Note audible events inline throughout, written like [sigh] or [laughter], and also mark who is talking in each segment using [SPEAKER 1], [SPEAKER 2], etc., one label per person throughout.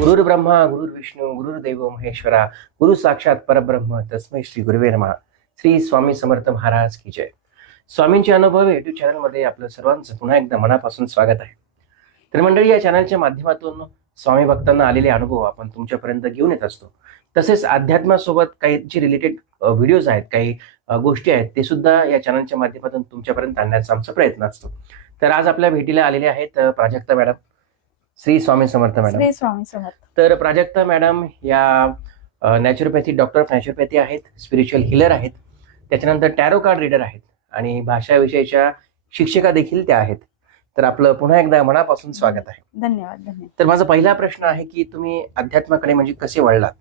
[SPEAKER 1] गुरुर् ब्रह्मा गुरुर्विष्णू गुरुर्दैव महेश्वरा गुरु साक्षात परब्रह्म तस्मै श्री गुरुवे नमा. श्री स्वामी समर्थ महाराज की जय. स्वामींचे अनुभव युट्यूब चॅनलमध्ये आपलं सर्वांचं पुन्हा एकदा मनापासून स्वागत आहे. तर मंडळी या चॅनलच्या माध्यमातून स्वामी भक्तांना आलेले अनुभव आपण तुमच्यापर्यंत घेऊन येत असतो. तसेच अध्यात्मासोबत काही जे रिलेटेड व्हिडिओज आहेत काही गोष्टी आहेत ते सुद्धा या चॅनलच्या माध्यमातून तुमच्यापर्यंत आणण्याचा आमचा प्रयत्न असतो. तर आज आपल्या भेटीला आलेले आहेत प्राजक्ता मॅडम. श्री स्वामी समर्थ मॅडम.
[SPEAKER 2] श्री स्वामी समर्थ.
[SPEAKER 1] तर प्राजक्ता मॅडम या नॅचरोपॅथी डॉक्टर ऑफ नॅचरोपॅथी आहेत स्पिरिच्युअल हिलर आहेत. त्याच्यानंतर टॅरो कार्ड रीडर आहेत. आणि भाषा विषयाच्या शिक्षिका देखील त्या आहेत. तर आपलं पुन्हा एकदा मनापासून स्वागत आहे.
[SPEAKER 2] धन्यवाद धन्यवाद.
[SPEAKER 1] तर माझा पहिला प्रश्न आहे की तुम्ही अध्यात्माकडे म्हणजे कसे वळलात?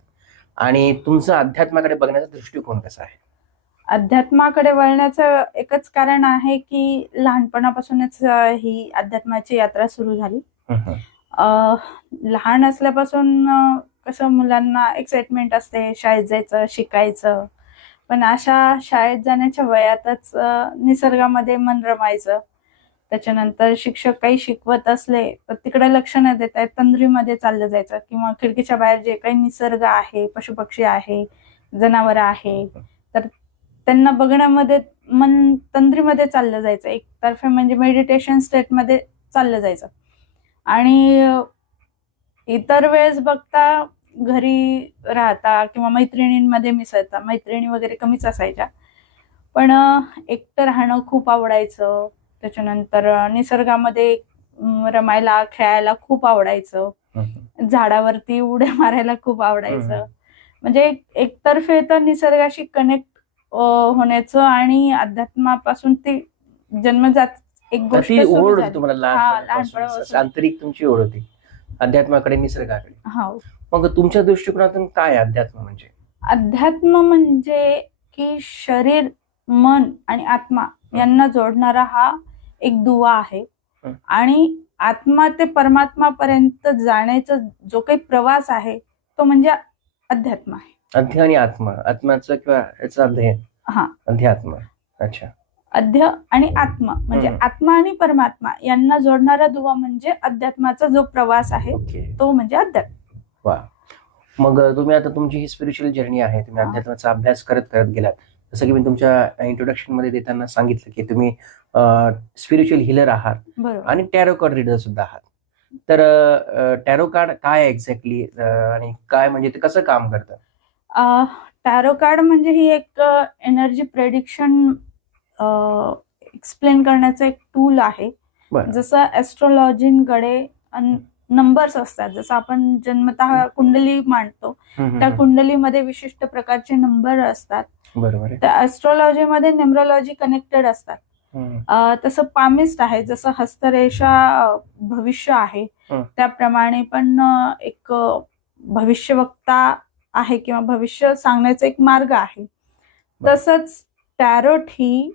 [SPEAKER 1] आणि तुमचा अध्यात्माकडे बघण्याचा दृष्टिकोन कसा आहे?
[SPEAKER 2] अध्यात्माकडे वळण्याचं एकच कारण आहे की लहानपणापासूनच ही अध्यात्माची यात्रा सुरू झाली. लहान असल्यापासून कसं मुलांना एक्साइटमेंट असते शाळेत जायचं शिकायचं. पण अशा शाळेत जाण्याच्या वयातच निसर्गामध्ये मन रमायचं. त्याच्यानंतर शिक्षक काही शिकवत असले तर तिकडे लक्ष न देता तंद्रीमध्ये चाललं जायचं. किंवा खिडकीच्या बाहेर जे काही निसर्ग आहे पशुपक्षी आहे जनावर आहे तर त्यांना बघण्यामध्ये मन तंद्रीमध्ये चाललं जायचं. एकतर्फे म्हणजे मेडिटेशन स्टेटमध्ये चाललं जायचं. आणि इतर वेळेस बघता घरी राहता किंवा मैत्रिणींमध्ये मिसळता मैत्रिणी वगैरे कमीच असायच्या. पण एकटं राहणं खूप आवडायचं. त्याच्यानंतर निसर्गामध्ये रमायला खेळायला खूप आवडायचं. झाडावरती उड्या [laughs] मारायला खूप आवडायचं. म्हणजे एक- एकतर्फे तर निसर्गाशी कनेक्ट होण्याचं आणि अध्यात्मापासून ते जन्मजात एक गोष्ट
[SPEAKER 1] ती ओढ होती. तुम्हाला लहानपणापासून. आंतरिक तुमची ओढ होती. अध्यात्माकडे निसर्गाकडे.
[SPEAKER 2] हा
[SPEAKER 1] मग तुमच्या दृष्टिकोनातून काय अध्यात्म म्हणजे?
[SPEAKER 2] अध्यात्म म्हणजे की शरीर मन आणि आत्मा यांना जोडणारा हा एक दुवा आहे. आणि आत्मा ते परमात्मा पर्यंत जाण्याचा जो काही प्रवास आहे तो म्हणजे अध्यात्म आहे.
[SPEAKER 1] अध्य आणि आत्मा. आत्म्याचं किंवा याचं अध्ययन
[SPEAKER 2] हा.
[SPEAKER 1] अध्यात्म अच्छा.
[SPEAKER 2] अध्य आणि आत्मा म्हणजे. आत्मा आणि परमात्मा यांना जोडणारा दुवा म्हणजे अध्यात्माचा जो प्रवास आहे तो म्हणजे अध्यात्म.
[SPEAKER 1] वा. मग तुम्ही आता तुमची ही स्पिरिच्युअल जर्नी आहे तुम्ही. अध्यात्माचा अभ्यास करत करत गेलात. जसं की मी तुमच्या इंट्रोडक्शनमध्ये देताना सांगितलं की तुम्ही स्पिरिच्युअल हिलर आहात आणि टॅरो कार्ड रीडर सुद्धा आहात. तर टॅरो कार्ड काय एक्झॅक्टली आणि काय म्हणजे ते कसं काम करतं?
[SPEAKER 2] टॅरो कार्ड म्हणजे ही एक एनर्जी प्रेडिक्शन एक्सप्लेन करण्याचं एक टूल आहे. जसं ऍस्ट्रॉलॉजीकडे नंबर्स असतात. जसं आपण जन्मतः कुंडली मांडतो त्या कुंडलीमध्ये विशिष्ट प्रकारचे नंबर असतात.
[SPEAKER 1] बरोबर
[SPEAKER 2] त्या ऍस्ट्रॉलॉजीमध्ये न्युमरोलॉजी कनेक्टेड असतात. तसं पामिस्ट आहे जसं हस्तरेषा भविष्य आहे. त्याप्रमाणे पण एक भविष्यवक्ता आहे किंवा भविष्य सांगण्याचा एक मार्ग आहे. तसंच टॅरोट ही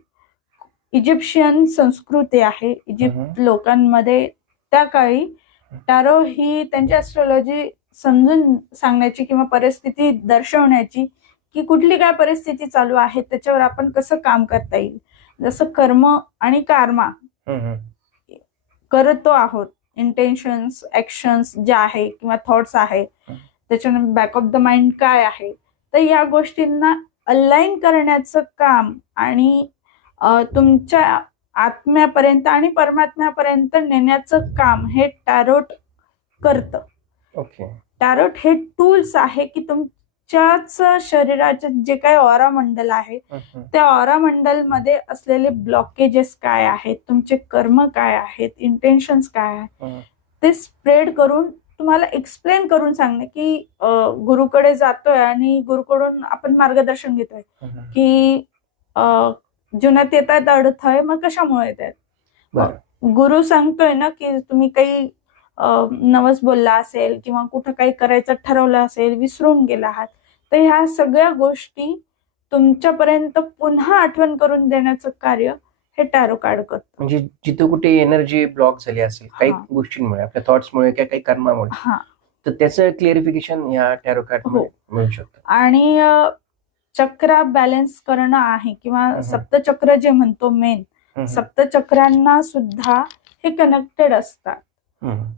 [SPEAKER 2] इजिप्शियन संस्कृती आहे. इजिप्त लोकांमध्ये त्या काळी टॅरो ही त्यांची ऍस्ट्रॉलॉजी समजून सांगण्याची किंवा परिस्थिती दर्शवण्याची की कुठली काय परिस्थिती चालू आहे त्याच्यावर आपण कसं काम करता येईल? जसं कर्म आणि कारमा. करतो आहोत. इंटेन्शन्स ऍक्शन्स जे आहे किंवा थॉट्स आहे. त्याच्यानंतर बॅक ऑफ द माइंड काय आहे? तर या गोष्टींना अलाइन करण्याचं काम आणि तुमच्या आत्म्यापर्यंत आणि परमात्म्यापर्यंत नेण्याचं काम हे टॅरोट करतं
[SPEAKER 1] ओके
[SPEAKER 2] टॅरोट हे टूल्स आहे की तुमच्याच शरीराचे जे काही ऑरा मंडल आहे. त्या ऑरा मंडलमध्ये असलेले ब्लॉकेजेस काय आहेत तुमचे कर्म काय आहेत इंटेन्शन्स काय आहे
[SPEAKER 1] हम्म.
[SPEAKER 2] ते स्प्रेड करून तुम्हाला एक्सप्लेन करून सांगणे की गुरुकडे जातोय आणि गुरुकडून आपण मार्गदर्शन घेतोय. की जीवनात येत आहेत अडथळे मग कशामुळे येत आहेत गुरु सांगतोय ना की तुम्ही काही नवस बोलला असेल किंवा कुठं काही करायचं ठरवलं असेल विसरून गेला आहात तर ह्या सगळ्या गोष्टी तुमच्यापर्यंत पुन्हा आठवण करून देण्याचं कार्य हे टॅरो कार्ड करतं.
[SPEAKER 1] म्हणजे जिथे कुठे एनर्जी ब्लॉक झाली असेल काही. गोष्टींमुळे आपल्या थॉट्समुळे किंवा काही कर्मामुळे तर त्याचं क्लिअरिफिकेशन या टॅरो कार्ड. मिळू शकतं.
[SPEAKER 2] आणि चक्र बॅलन्स करणं आहे किंवा. सप्तचक्र जे म्हणतो मेन. सप्तचक्रांना सुद्धा हे कनेक्टेड असतात.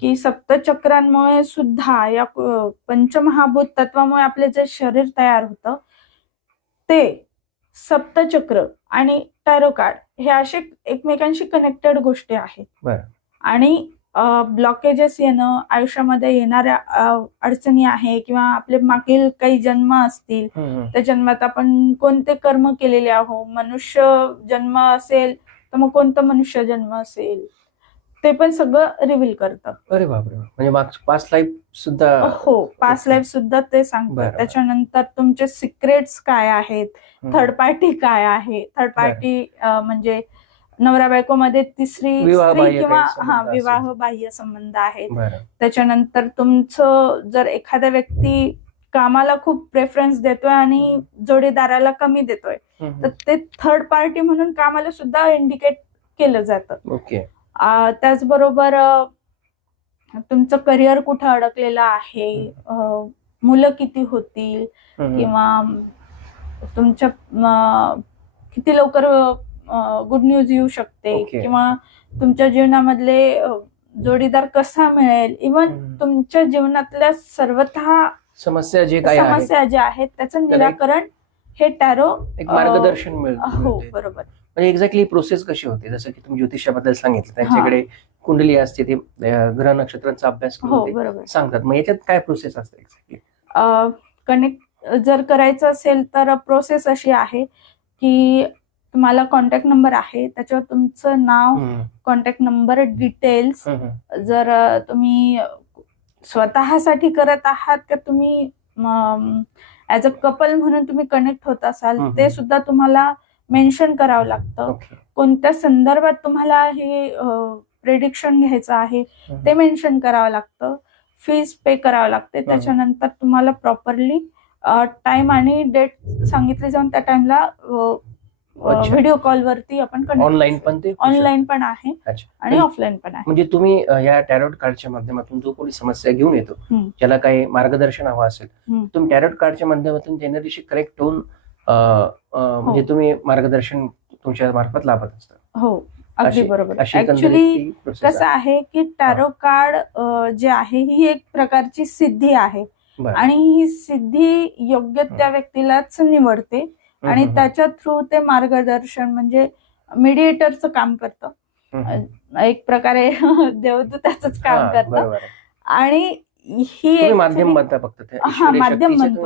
[SPEAKER 2] की सप्तचक्रांमुळे सुद्धा या पंचमहाभूत तत्वामुळे आपले जे शरीर तयार होतं ते सप्तचक्र आणि टॅरो कार्ड हे असे एकमेकांशी कनेक्टेड गोष्टी आहेत. आणि ब्लॉकेजेस येणं आयुष्यामध्ये येणाऱ्या अडचणी आहे किंवा आपले मागील काही जन्म असतील. त्या जन्मात आपण कोणते कर्म केलेले आहो? मनुष्य जन्म असेल तर मग कोणतं मनुष्य जन्म असेल? ते पण सगळं रिव्हील करतं.
[SPEAKER 1] अरे बापरे. म्हणजे मागचं पास्ट लाईफ सुद्धा
[SPEAKER 2] हो. पास्ट. लाईफ सुद्धा ते सांगतात. त्याच्यानंतर तुमचे सिक्रेट्स काय आहेत. थर्ड पार्टी काय आहे? थर्ड पार्टी म्हणजे नवरा बायको मध्ये तिसरी स्त्री किंवा हा. विवाह बाह्य संबंध आहेत त्याच्यानंतर तुमचं जर एखादा व्यक्ती कामाला खूप प्रेफरन्स देतोय आणि जोडीदाराला कमी देतोय. तर ते थर्ड पार्टी म्हणून कामाला सुद्धा इंडिकेट केलं जातं
[SPEAKER 1] ओके
[SPEAKER 2] त्याचबरोबर तुमचं करिअर कुठं अडकलेलं आहे मुलं किती होतील. किंवा तुमच्या किती लवकर गुड न्यूज येऊ शकते
[SPEAKER 1] ओके.
[SPEAKER 2] किंवा तुमच्या जीवनामधले अ, जोडीदार कसा मिळेल? इवन
[SPEAKER 1] हम्म.
[SPEAKER 2] तुमच्या जीवनातल्या सर्वतः
[SPEAKER 1] समस्या जे काही आहे
[SPEAKER 2] समस्या ज्या आहेत त्याचं
[SPEAKER 1] त्याला एक-
[SPEAKER 2] निराकरण हे टॅरो
[SPEAKER 1] एक मार्गदर्शन मिळतं
[SPEAKER 2] हो
[SPEAKER 1] मिळते.
[SPEAKER 2] बरोबर.
[SPEAKER 1] म्हणजे एक्झॅक्टली प्रोसेस कशी होते? जसं की तुम्ही ज्योतिषाबद्दल सांगितलं त्यांच्याकडे कुंडली असते ते अं, ग्रह नक्षत्रांचा अभ्यास
[SPEAKER 2] हो
[SPEAKER 1] करून ते
[SPEAKER 2] बरोबर.
[SPEAKER 1] सांगतात. मग याच्यात काय प्रोसेस असते एक्झॅक्टली
[SPEAKER 2] कनेक्ट जर करायचं असेल तर प्रोसेस अशी आहे की तुम्हाला कॉन्टॅक्ट नंबर आहे त्याच्यावर तुमचं नाव कॉन्टॅक्ट नंबर डिटेल्स जर तुम्ही स्वतःसाठी करत आहात का तुम्ही ऍज अ कपल म्हणून तुम्ही कनेक्ट होत असाल. ते सुद्धा तुम्हाला मेन्शन करावं लागतं. कोणत्या संदर्भात तुम्हाला हे प्रेडिक्शन घ्यायचं आहे ते मेन्शन करावं लागतं. फीज पे करावं लागते. त्याच्यानंतर तुम्हाला प्रॉपरली टाइम आणि डेट सांगितली जाऊन त्या टाइमला व्हिडिओ कॉलवरती आपण
[SPEAKER 1] ऑनलाईन पण ते
[SPEAKER 2] ऑनलाईन पण आहे. आणि ऑफलाईन पण आहे.
[SPEAKER 1] म्हणजे तुम्ही या टॅरोट कार्डच्या माध्यमातून जो कोणी समस्या घेऊन येतो. ज्याला काही मार्गदर्शन हवं असेल. तुम्ही टॅरोट कार्डच्या माध्यमातून जनरीशी करेक्ट होऊन अं, म्हणजे तुम्ही मार्गदर्शन तुमच्या मार्फत लाभत असता.
[SPEAKER 2] हो अगदी बरोबर. ऍक्च्युली कसं आहे की टॅरो कार्ड जे आहे ही एक प्रकारची सिद्धी आहे. आणि ही सिद्धी योग्य त्या व्यक्तीलाच निवडते. आणि
[SPEAKER 1] हम्म,
[SPEAKER 2] त्या थ्रू ते मार्गदर्शन म्हणजे मीडिएटरचं काम करतं. एक प्रकारे [laughs] देवदूताच काम करतं. आणि ही
[SPEAKER 1] माध्यम म्हणता फक्त
[SPEAKER 2] माध्यम म्हणतो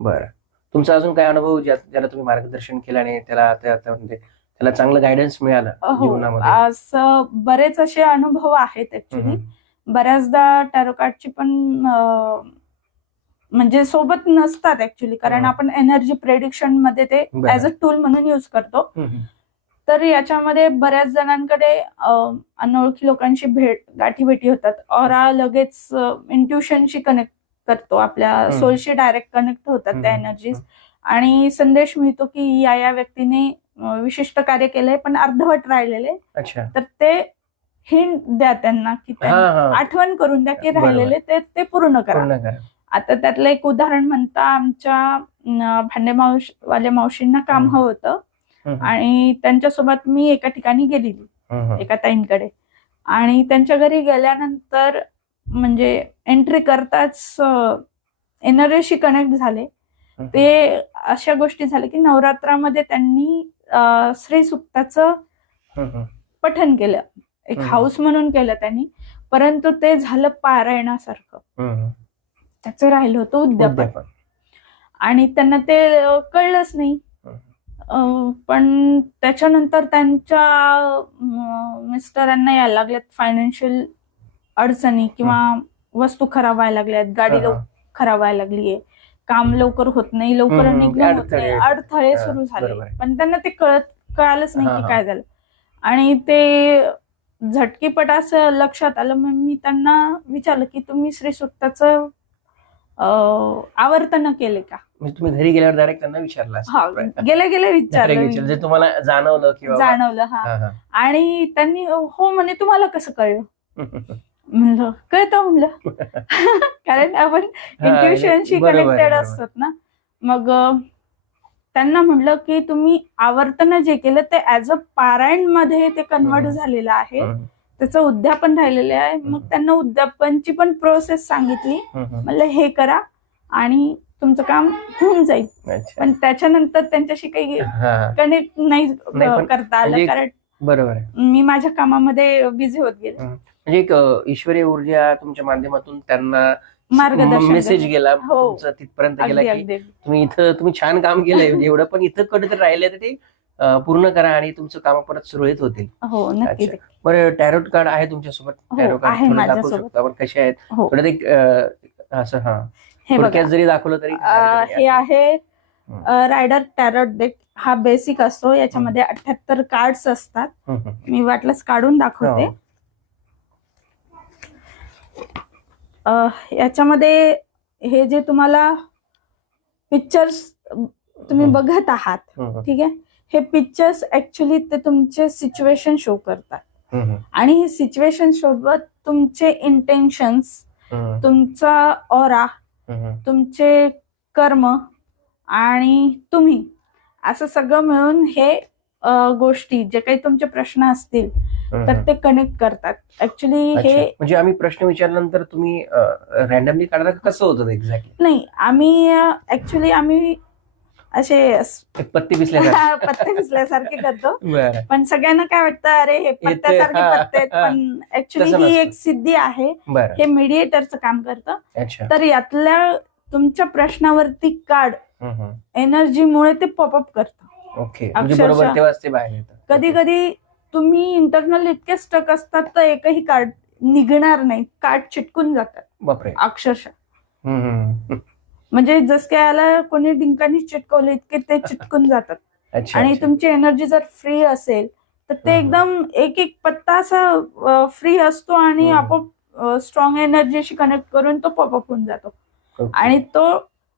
[SPEAKER 1] बरं. तुमचा अजून काय अनुभव ज्या- ज्याला तुम्ही मार्गदर्शन केलं आणि त्याला त्या- त्या- म्हणजे त्याला चांगलं गायडन्स मिळालं जीवनामध्ये?
[SPEAKER 2] असं बरेच असे अनुभव आहेत ऍक्च्युली. बऱ्याचदा टॅरो कार्डची पण म्हणजे सोबत नसतात ऍक्च्युली कारण. आपण एनर्जी प्रेडिक्शनमध्ये ते. ऍज अ टूल म्हणून युज करतो. तर याच्यामध्ये बऱ्याच जणांकडे अनोळखी लोकांशी भेट गाठी भेटी होतात ऑरा लगेच इंट्युशनशी कनेक्ट करतो आपल्या. सोलशी डायरेक्ट कनेक्ट होतात त्या एनर्जीज आणि संदेश मिळतो की या या व्यक्तीने विशिष्ट कार्य केलंय पण अर्धवट राहिलेले तर ते हिंट द्या त्यांना की त्यांना आठवण करून द्या की. राहिलेले ते पूर्ण करा आता त्यातलं एक उदाहरण म्हणता आमच्या भांडे मावश वाल्या मावशींना काम. हवं होतं आणि त्यांच्यासोबत मी एका ठिकाणी गेलेली. एका ताईंकडे आणि त्यांच्या घरी गेल्यानंतर म्हणजे एंट्री करताच एनर्जीशी कनेक्ट झाले. ते अशा गोष्टी झाल्या की नवरात्रामध्ये त्यांनी श्री सुक्ताचं. पठन केलं एक. हाऊस म्हणून केलं त्यांनी परंतु ते झालं पारायणासारखं. त्याचं राहिलं होतं उद्यापन. आणि त्यांना ते कळलंच नाही पण त्याच्यानंतर त्यांच्या मिस्टरांना यायला लागल्यात फायनान्शियल अडचणी किंवा वस्तू खराब व्हायला लागल्यात गाडी. खराब व्हायला लागलीये काम लवकर होत नाही लवकर
[SPEAKER 1] हम्म,
[SPEAKER 2] निघणं होत
[SPEAKER 1] अडथळे
[SPEAKER 2] नाही
[SPEAKER 1] येतात.
[SPEAKER 2] अडथळे सुरू झाले. पण त्यांना ते कळत कळालंच नाही की. काय झालं आणि ते झटकीपट असं लक्षात आलं मग मी त्यांना विचारलं की तुम्ही श्री सुक्ताचं अं, आवर्तन केले का
[SPEAKER 1] म्हणजे तुम्ही घरी गेल्यावर डायरेक्ट त्यांना विचारला असेल.
[SPEAKER 2] हा
[SPEAKER 1] Right.
[SPEAKER 2] गेले गेले
[SPEAKER 1] Direct
[SPEAKER 2] विचारलं
[SPEAKER 1] विचारलं.
[SPEAKER 2] मी.
[SPEAKER 1] जे तुम्हाला जाणवलं किंवा
[SPEAKER 2] जाणवलं हा. आणि त्यांनी हो म्हणे तुम्हाला कसं कळलं [laughs] म्हणलं कळतं म्हणलं [laughs] कारण आपण इंट्युशनशी कनेक्टेड. असतात ना मग त्यांना म्हणलं की तुम्ही आवर्तन जे केलं ते ऍज अ पारायणमध्ये ते कन्वर्ट. झालेलं आहे. त्याचं उद्यापन राहिलेले आहे. मग. त्यांना उद्यापनची पण प्रोसेस सांगितली. म्हणलं हे करा आणि तुमचं काम होऊन जाईल. पण त्याच्यानंतर त्यांच्याशी काही कनेक्ट नाही करता आलं.
[SPEAKER 1] म्हणजे-
[SPEAKER 2] कारण
[SPEAKER 1] बरोबर
[SPEAKER 2] मी माझ्या कामामध्ये बिझी होत गेले.
[SPEAKER 1] म्हणजे एक अ, ईश्वरी ऊर्जा तुमच्या माध्यमातून त्यांना
[SPEAKER 2] मार्गदर्शन
[SPEAKER 1] मेसेज. गेला
[SPEAKER 2] हो.
[SPEAKER 1] तिथपर्यंत गेला तुम्ही इथं तुम्ही छान काम केलंय. एवढं पण इथं कुठेतरी राहिले तर ते पूर्ण करा आणि तुमचं काम परत सुरळीत होतील.
[SPEAKER 2] हो नक्की.
[SPEAKER 1] बरं टॅरोट कार्ड आहे तुमच्यासोबत.
[SPEAKER 2] हो,
[SPEAKER 1] टॅरो कार्ड
[SPEAKER 2] आहे
[SPEAKER 1] थोडं दाखवू. शकतो आपण कसे आहेत.
[SPEAKER 2] हो.
[SPEAKER 1] थोडं ते अ, असं हा.
[SPEAKER 2] हे बघा.
[SPEAKER 1] थोडक्यात जरी दाखवलं तरी
[SPEAKER 2] हे आहे. रायडर टॅरट डेक हा बेसिक असतो. याच्यामध्ये अठ्याहत्तर कार्ड्स असतात. मी वाटलंच काढून दाखवते.
[SPEAKER 1] हो.
[SPEAKER 2] याच्यामध्ये हे जे तुम्हाला पिक्चर्स तुम्ही. बघत आहात. ठीक आहे? हे पिक्चर्स ऍक्च्युली ते तुमचे सिच्युएशन शो करतात. आणि हे सिच्युएशन सोबत तुमचे इंटेन्शन्स तुमचा
[SPEAKER 1] हम्म.
[SPEAKER 2] तुमचे कर्म आणि तुम्ही असं सगळं मिळून हे गोष्टी जे काही तुमचे प्रश्न असतील तर. ते कनेक्ट करतात ऍक्च्युली. हे
[SPEAKER 1] म्हणजे आम्ही प्रश्न विचारल्यानंतर तुम्ही रॅन्डमली काढता कसं होतं एक्झॅक्टली
[SPEAKER 2] नाही आम्ही ऍक्च्युली आम्ही असे
[SPEAKER 1] पत्ती पिसल्यासारखं.
[SPEAKER 2] पत्ते पिसल्यासारखे करतो. [laughs] पण सगळ्यांना काय वाटतं अरे हे पत्त्यासारखे पत्ते आहेत. पण ऍक्च्युली
[SPEAKER 1] तसं
[SPEAKER 2] ही
[SPEAKER 1] नसतं.
[SPEAKER 2] एक सिद्धी आहे.
[SPEAKER 1] बरं.
[SPEAKER 2] हे मीडिएटरचं काम करतं.
[SPEAKER 1] अच्छा.
[SPEAKER 2] तर यातल्या तुमच्या प्रश्नावरती कार्ड
[SPEAKER 1] हम्म, हम्म.
[SPEAKER 2] एनर्जीमुळे ते पॉपअप करतं.
[SPEAKER 1] ओके. म्हणजे
[SPEAKER 2] अक्षरशः.
[SPEAKER 1] बरोबर तेव्हाच ते बाहेर येतं.
[SPEAKER 2] कधी कधी तुम्ही इंटरनल इतके स्टक असतात तर एकही कार्ड निघणार नाही. कार्ड चिटकून जातात.
[SPEAKER 1] बापरे.
[SPEAKER 2] अक्षरशः.
[SPEAKER 1] हम्म, हम्म.
[SPEAKER 2] म्हणजे जस काय याला कोणी डिंकानी चिटकवले इतके ते [laughs] चिटकून जातात आणि. तुमची एनर्जी जर फ्री असेल तर ते. एकदम एक एक पत्ता असा फ्री असतो आणि. आपोआप स्ट्रॉंग एनर्जीशी कनेक्ट करून तो पॉपअप होऊन जातो. आणि तो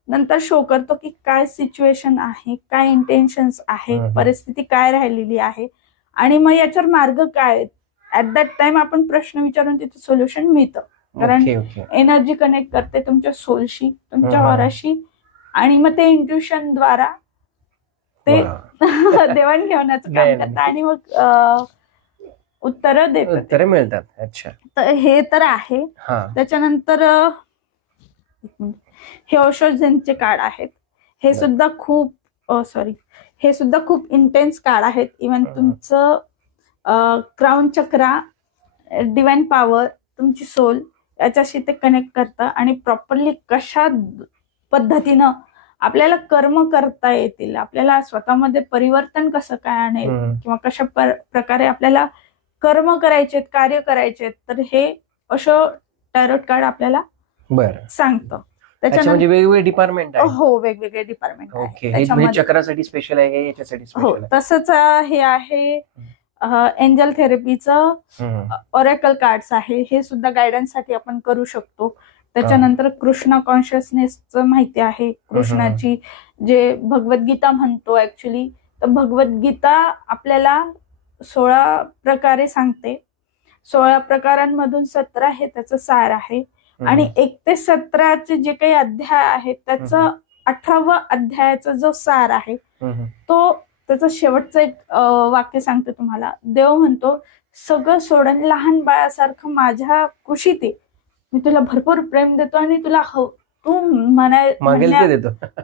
[SPEAKER 2] नंतर शो करतो की काय सिच्युएशन आहे काय इंटेन्शन्स आहे. परिस्थिती काय राहिलेली आहे आणि मग याच्यावर मार्ग काय ऍट दॅट टाइम आपण प्रश्न विचारून तिथे सोल्युशन मिळतं कारण एनर्जी कनेक्ट करते तुमच्या सोलशी तुमच्या. ऑराशी आणि मग ते इंट्युशन द्वारा ते. [laughs] देवाणघेवाणाचं काम करतं. आणि मग उत्तर देतात
[SPEAKER 1] उत्तरं मिळतात. अच्छा.
[SPEAKER 2] तर हे तर आहे. त्याच्यानंतर. हे ओशोजनचे कार्ड आहेत. हे. सुद्धा खूप सॉरी हे सुद्धा खूप इंटेन्स कार्ड आहेत. इवन
[SPEAKER 1] हं.
[SPEAKER 2] तुमचं क्राऊन चक्रा डिवाइन पॉवर तुमची सोल याच्याशी ते कनेक्ट करतं आणि प्रॉपरली कशा पद्धतीनं आपल्याला कर्म करता येतील आपल्याला स्वतःमध्ये परिवर्तन कसं काय आणेल. किंवा कशा पर- प्रकारे आपल्याला कर्म करायचे कार्य करायचे तर हे असं टॅरोट कार्ड आपल्याला सांगतं. त्याच्यानंतर
[SPEAKER 1] म्हणजे वेगवेगळे डिपार्टमेंट
[SPEAKER 2] हो वेगवेगळे डिपार्टमेंट
[SPEAKER 1] ओके चक्रासाठी स्पेशल आहे हे याच्यासाठी
[SPEAKER 2] हो तसंच हे आहे एंजल थेरपीचं. ऑरेकल कार्ड्स आहे हे सुद्धा गायडन्ससाठी आपण करू शकतो त्याच्यानंतर कृष्ण कॉन्शियसनेसचं माहिती आहे कृष्णाची जे भगवद्गीता म्हणतो ऍक्च्युली तर भगवद्गीता आपल्याला सोळा प्रकारे सांगते सोळा प्रकारांमधून सतरा हे त्याचं सार आहे. आणि एक ते सतराचे जे काही अध्याय आहेत त्याचं. अठरावं अध्यायाचा जो सार आहे. तो त्याचं शेवटचं एक वाक्य सांगते तुम्हाला. देव म्हणतो सगळं सोडून लहान बाळासारखं माझ्या कुशीत ये मी तुला भरपूर प्रेम देतो आणि तुला हव तू म्हणाय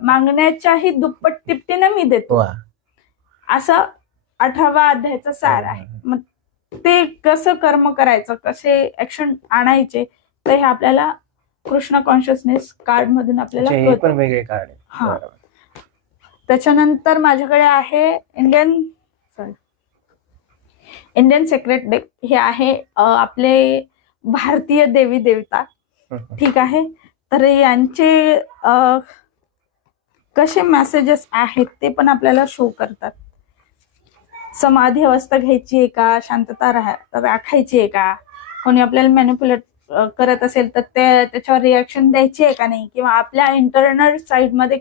[SPEAKER 2] मागण्याच्याही दुप्पट तिपटीनं मी देतो. असं अठरावा अध्यायाचा सार आहे. मग ते कसं कर्म करायचं कसे ऍक्शन आणायचे तर हे आपल्याला कृष्ण कॉन्शियसनेस कार्ड मधून आपल्याला.
[SPEAKER 1] पण वेगळे कार्ड आहे
[SPEAKER 2] हा. त्याच्यानंतर माझ्याकडे आहे Indian sorry Indian secret deck हे आहे आपले भारतीय देवी देवता. ठीक आहे? तर यांचे कसे मेसेजेस आहेत ते पण आपल्याला शो करतात. समाधी अवस्था घ्यायची आहे का? शांतता राहा राखायची आहे का? कोणी आपल्याला मॅनिप्युलेट करत असेल तर ते त्याच्यावर रिॲक्शन द्यायची आहे का नाही? किंवा आपल्या इंटरनल साईडमध्ये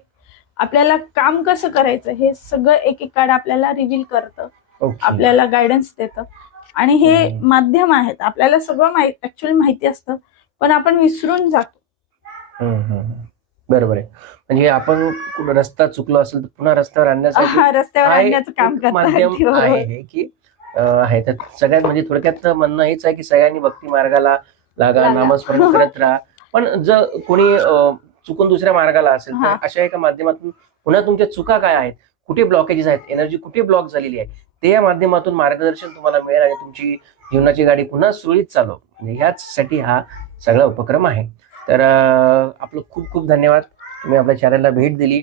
[SPEAKER 2] आपल्याला काम कसं करायचं हे सगळं एक एक कार्ड आपल्याला रिव्हील करतं आपल्याला गायडन्स देतं आणि हे. माध्यम आहेत आपल्याला सगळं ऍक्च्युअली माहिती असतं पण आपण विसरून जातो.
[SPEAKER 1] बरोबर आहे म्हणजे आपण रस्ता चुकलो असेल तर पुन्हा रस्त्यावर आणण्यासाठी
[SPEAKER 2] रस्त्यावर आणण्याचं काम
[SPEAKER 1] माध्यम. आहे हे की आहे तर सगळ्यात म्हणजे थोडक्यात म्हणणं हेच आहे की सगळ्यांनी भक्ती मार्गाला लागा. नामस्मरण करत राहा पण जर कोणी चुकून दुसऱ्या मार्गाला असेल तर. अशा एका माध्यमातून पुन्हा तुमच्या चुका काय आहेत? कुठे ब्लॉकेजेस आहेत? एनर्जी कुठे ब्लॉक झालेली आहे? ते या माध्यमातून मार्गदर्शन तुम्हाला मिळेल आणि तुमची जीवनाची गाडी पुन्हा सुरळीत चालव. म्हणजे ह्याचसाठी हा सगळा उपक्रम आहे. तर आपलं खूप खूप धन्यवाद. तुम्ही आपल्या चॅनलला भेट दिली.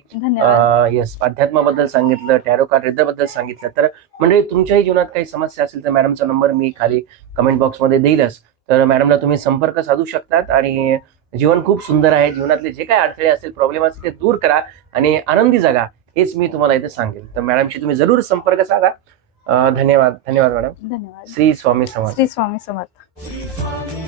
[SPEAKER 1] येस अध्यात्माबद्दल सांगितलं टॅरो कार्डबद्दल सांगितलं. तर म्हणजे तुमच्याही जीवनात काही समस्या असेल तर मॅडमचा नंबर मी खाली कमेंट बॉक्समध्ये देईलच. तर मॅडमला तुम्ही संपर्क साधू शकतात आणि जीवन खूप सुंदर आहे. जीवनातले जे काही अडथळे असतील प्रॉब्लेम असतील ते दूर करा आणि आनंदी जगा हेच मी तुम्हाला इथे सांगेल. तर मॅडमशी तुम्ही जरूर संपर्क साधा. धन्यवाद धन्यवाद मॅडम.
[SPEAKER 2] धन्यवाद.
[SPEAKER 1] श्री स्वामी समर्थ.
[SPEAKER 2] श्री स्वामी समर्थ.